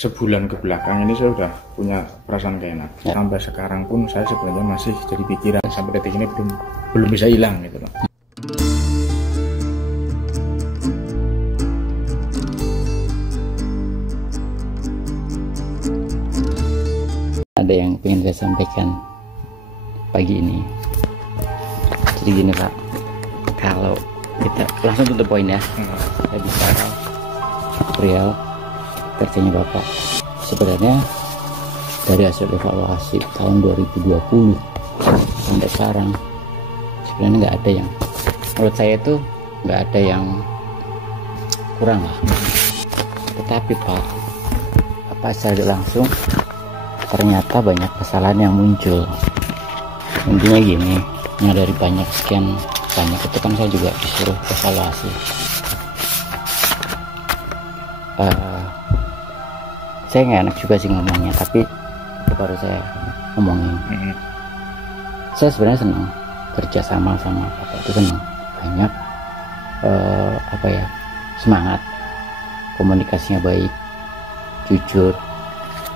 sebulan ke belakang ini saya udah punya perasaan gak enak. Sampai sekarang pun saya sebenarnya masih jadi pikiran, sampai detik ini belum bisa hilang gitu loh. Ada yang ingin saya sampaikan pagi ini. Jadi gini Pak, kalau kita langsung tutup poin ya. Saya bicara real kerjanya Bapak. Sebenarnya dari hasil evaluasi tahun 2020 sampai sekarang, sebenarnya nggak ada yang, menurut saya itu nggak ada yang kurang lah. Tetapi Pak, apa secara langsung ternyata banyak kesalahan yang muncul. Intinya gini, yang dari sekian banyak itu kan saya juga disuruh evaluasi. Saya nggak enak juga sih ngomongnya, tapi baru saya ngomongin. Saya sebenarnya senang kerja sama Bapak, itu senang, banyak semangat, komunikasinya baik, jujur,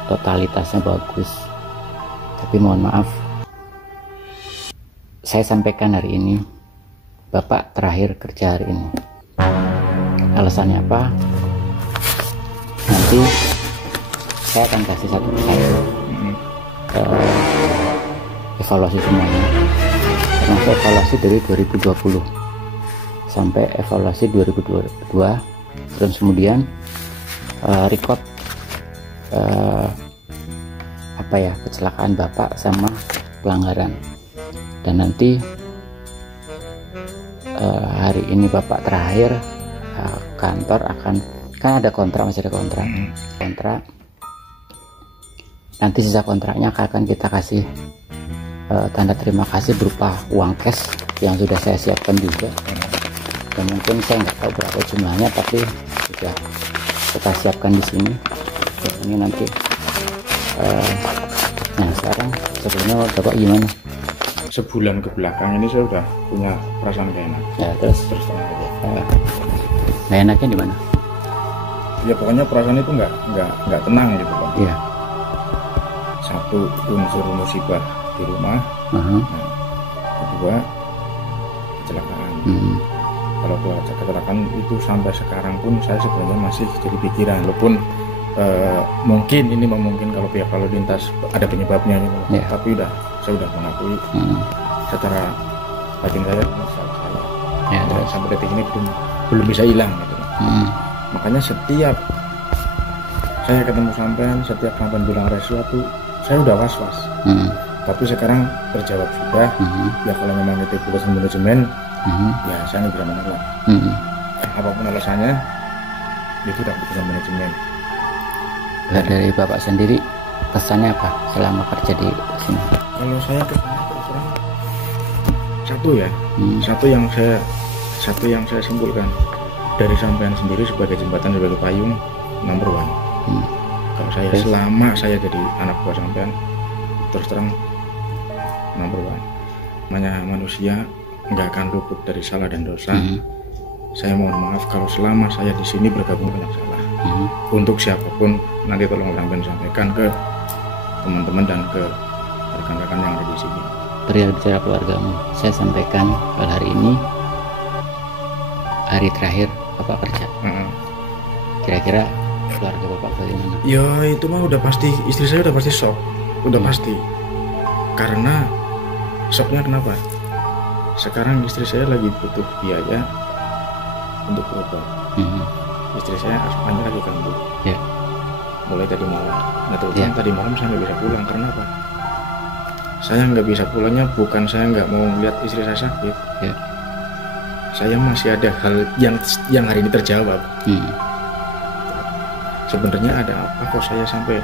totalitasnya bagus. Tapi mohon maaf, saya sampaikan hari ini, Bapak terakhir kerja hari ini. Alasannya apa? Nanti saya akan kasih satu persatu evaluasi semuanya, termasuk evaluasi dari 2020 sampai evaluasi 2022, terus kemudian record kecelakaan Bapak sama pelanggaran. Dan nanti hari ini Bapak terakhir, kantor akan, kan ada kontrak, masih ada kontrak. Nanti sisa kontraknya akan kita kasih tanda terima kasih berupa uang cash yang sudah saya siapkan juga. Dan mungkin saya nggak tahu berapa jumlahnya, tapi sudah kita siapkan di sini. Ini nanti. Nah sekarang sebelumnya Bapak gimana? Sebulan ke belakang ini saya udah punya perasaan gak enak. Ya terus nggak enaknya di mana? Ya pokoknya perasaan itu nggak tenang gitu Pak. Iya. Satu, unsur musibah di rumah. Nah, kedua, kecelakaan. Kalau kecelakaan itu sampai sekarang pun saya sebenarnya masih jadi pikiran, walaupun mungkin ini memungkin kalau pihak lalu lintas ada penyebabnya gitu. Tapi saya udah mengakui secara batin saya, sampai detik ini belum bisa hilang gitu. Makanya setiap saya ketemu sampean, setiap sampean bilang ada sesuatu, saya udah was-was. Tapi sekarang terjawab sudah. Ya kalau memang itu keputusan manajemen, ya saya nggak bisa menolak. Apapun alasannya, itu udah keputusan manajemen. Nah, dari Bapak sendiri kesannya apa selama kerja di sini? Kalau saya kesannya terus terang satu yang saya simpulkan dari sampean sendiri sebagai jembatan, sebagai payung, number one. Kalau saya selama saya jadi anak buah sampean, terus terang number one. Namanya manusia nggak akan luput dari salah dan dosa. Saya mohon maaf kalau selama saya di sini bergabung banyak salah. Untuk siapapun nanti tolong sampean sampaikan ke teman-teman dan ke rekan-rekan yang ada di sini. Perihal bicara keluargamu, saya sampaikan pada hari ini hari terakhir Bapak kerja. Kira-kira keluarga Bapak bagaimana? Ya itu mah udah pasti, istri saya udah pasti shock, udah pasti. Karena shocknya kenapa? Sekarang istri saya lagi butuh biaya untuk berobat. Istri saya asmanya lagi kambuh. Mulai tadi malam. Nah tadi malam saya nggak bisa pulang. Karena apa? Saya nggak bisa pulangnya bukan saya nggak mau melihat istri saya sakit. Saya masih ada hal yang hari ini terjawab. Sebenarnya ada apa kok saya sampai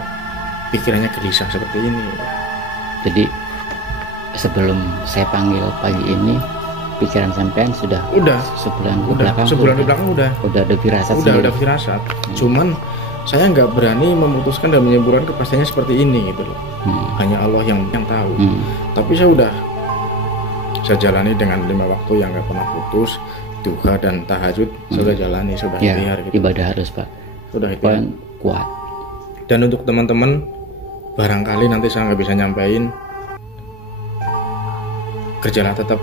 pikirannya gelisah seperti ini? Jadi sebelum saya panggil pagi ini, pikiran sampean sudah sebulan ke belakang udah ada firasat. Udah firasat. Cuman saya nggak berani memutuskan dan menyimpulkan kepastiannya seperti ini gitu loh. Hanya Allah yang tahu. Tapi saya jalani dengan 5 waktu yang nggak pernah putus, duha dan tahajud sudah jalani, sudah ikhtiar gitu. Ibadah harus Pak. Sudah ikhtiar. Kuat. Dan untuk teman-teman, barangkali nanti saya nggak bisa nyampein, kerjalah tetap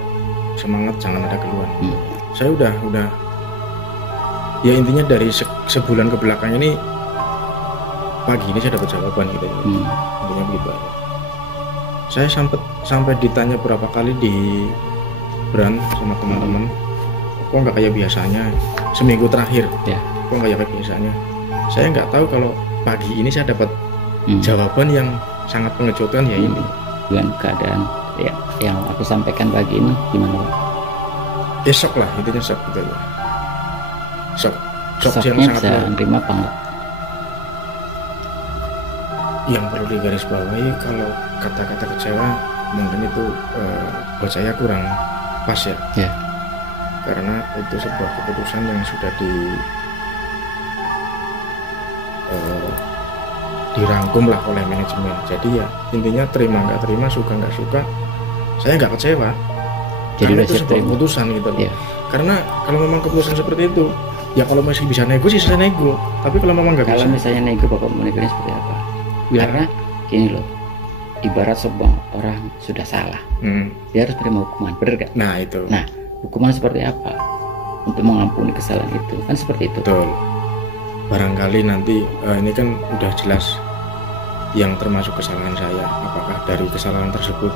semangat, jangan ada keluhan. Saya udah ya intinya dari sebulan ke belakang ini, pagi ini saya dapat jawaban gitu. Intinya begitu aja. Saya sampai ditanya berapa kali di brand sama teman-teman, kok nggak kayak biasanya seminggu terakhir, kok nggak kayak biasanya. Saya nggak tahu kalau pagi ini saya dapat jawaban yang sangat mengejutkan ya ini. Dengan keadaan ya yang aku sampaikan pagi ini gimana Pak? Ya shock lah, intinya shock gitu ya. Shock yang Shocknya sangat bisa nerima apa enggak? Yang perlu digarisbawahi, kalau kata-kata kecewa mungkin itu buat saya kurang pas ya. Karena itu sebuah keputusan yang sudah dirangkum lah oleh manajemen. Jadi ya intinya terima nggak terima, suka nggak suka, saya nggak kecewa. Jadi itu sebuah keputusan gitu. Karena kalau memang keputusan seperti itu, ya kalau masih bisa nego sih saya nego. Tapi kalau memang nggak bisa. Kalau misalnya nego, Bapak menegonya seperti apa? Karena gini loh, ibarat sebuah orang sudah salah, dia harus terima hukuman, benar gak? Nah itu. Nah, hukuman seperti apa untuk mengampuni kesalahan itu? Kan seperti itu. Betul. Barangkali nanti ini kan udah jelas yang termasuk kesalahan saya. Apakah dari kesalahan tersebut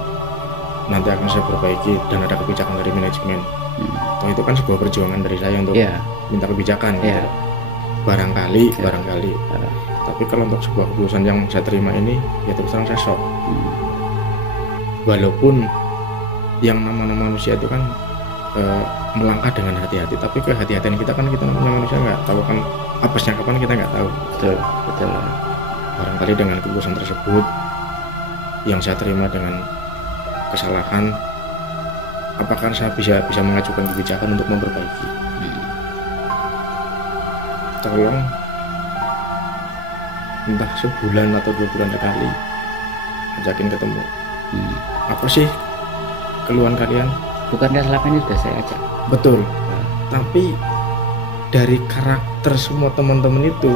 nanti akan saya perbaiki dan ada kebijakan dari manajemen? Itu kan sebuah perjuangan dari saya untuk minta kebijakan. Gitu. Barangkali. Tapi kalau untuk sebuah keputusan yang saya terima ini, ya terus terang saya shock. Walaupun yang namanya manusia itu kan melangkah dengan hati-hati, tapi kehati-hatian kita kan, kita namanya manusia nggak tahu kan apesnya kapan, kita nggak tahu. Betul. Barangkali dengan keputusan tersebut yang saya terima dengan kesalahan, apakah saya bisa mengajukan kebijakan untuk memperbaiki? Tolong entah sebulan atau 2 bulan sekali ajakin ketemu. Apa sih keluhan kalian? Bukannya selama ini sudah saya ajak. Betul. Tapi dari karakter semua teman-teman itu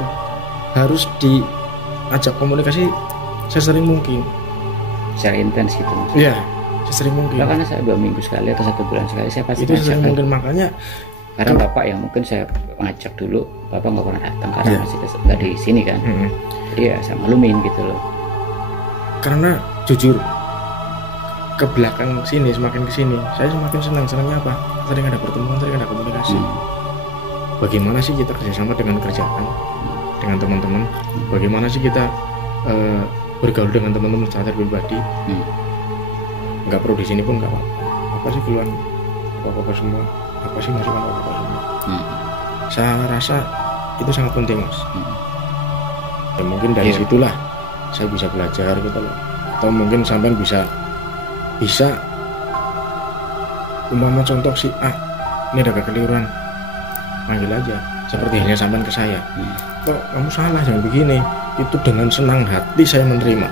harus diajak komunikasi sesering mungkin, secara intens gitu. Iya, sesering mungkin. Karena saya 2 minggu sekali atau 1 bulan sekali saya pasti itu sesering mungkin. Makanya karena Bapak yang mungkin saya ngajak dulu, Bapak nggak pernah datang karena masih nggak di sini kan. Jadi ya saya maklumin gitu loh. Karena jujur ke belakang sini, semakin ke sini saya semakin senangnya apa? Sering ada pertemuan, sering ada komunikasi. Bagaimana sih kita kerjasama dengan kerjaan, dengan teman-teman? Bagaimana sih kita bergaul dengan teman-teman secara pribadi? Nggak perlu di sini pun nggak apa sih keluhan apa semua, apa sih masukan apa semua. Saya rasa itu sangat penting, Mas. Ya mungkin dari situlah saya bisa belajar gitu loh. Atau mungkin sampai bisa umpama contoh si A ini ada kekeliruan, panggil aja seperti halnya sampai ke saya. Kok kamu salah, jangan begini. Itu dengan senang hati saya menerima.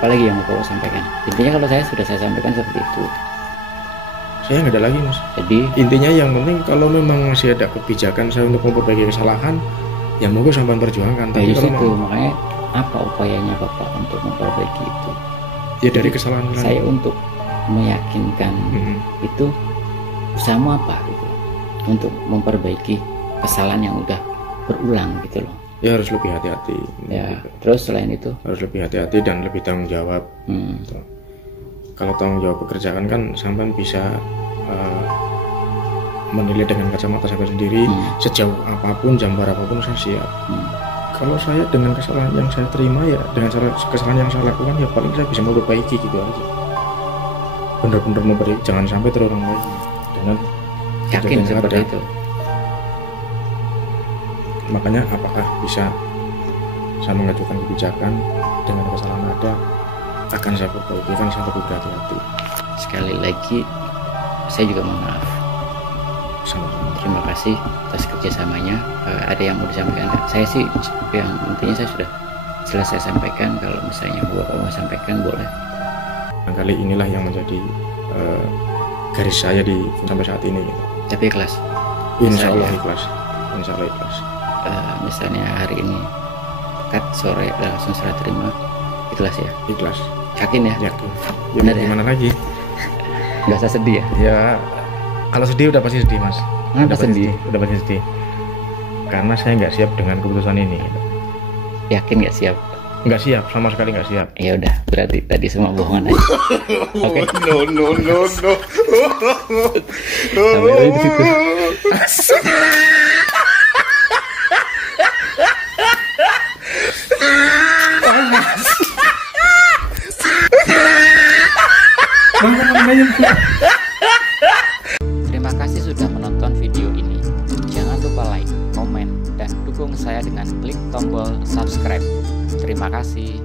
Apalagi yang mau sampaikan, intinya kalau saya sudah saya sampaikan seperti itu, saya nggak ada lagi, Mas. Jadi intinya yang penting kalau memang masih ada kebijakan saya untuk memperbaiki kesalahan, ya monggo sampai perjuangkan. Tapi kalau makanya apa upayanya Bapak untuk memperbaiki itu? Ya dari kesalahan saya untuk meyakinkan itu usahamu apa gitu, untuk memperbaiki kesalahan yang udah berulang gitu loh. Ya harus lebih hati-hati. Ya gitu. Terus selain itu harus lebih hati-hati dan lebih tanggung jawab. Gitu. Kalau tanggung jawab pekerjaan kan sampai bisa menilai dengan kacamata saya sendiri, sejauh apapun, jam berapapun saya siap. Kalau saya dengan kesalahan yang saya terima, ya dengan kesalahan yang saya lakukan, ya paling saya bisa memperbaiki gitu aja. Benar-benar memperbaiki, jangan sampai terulang lagi. Dengan yakin seperti itu. Makanya apakah bisa saya mengajukan kebijakan dengan kesalahan ada, akan saya perbaiki, kan saya lebih berhati-hati. Sekali lagi saya juga mohon maaf. Sama-sama. Terima kasih atas kerjasamanya. Ada yang mau disampaikan? Saya sih yang intinya saya sudah selesai sampaikan. Kalau misalnya Bapak mau sampaikan boleh. Kali inilah yang menjadi garis saya sampai saat ini. Tapi ikhlas. Insya Allah ikhlas. Insya Allah ikhlas. Misalnya hari ini akad sore langsung serah terima, ikhlas ya? Ikhlas. Yakin ya? Yakin. Ya, benar ya? Gimana lagi? Nggak usah sedih ya? Ya kalau sedih udah pasti sedih mas. Kenapa sedih? Udah pasti sedih. Karena saya nggak siap dengan keputusan ini. Yakin nggak siap? Nggak siap, sama sekali nggak siap. Ya udah, berarti tadi semua bohongan aja. Oke. No. Sampai tadi di situ. Terima kasih sudah menonton video ini. Jangan lupa like, komen, dan dukung saya dengan klik tombol subscribe. Terima kasih.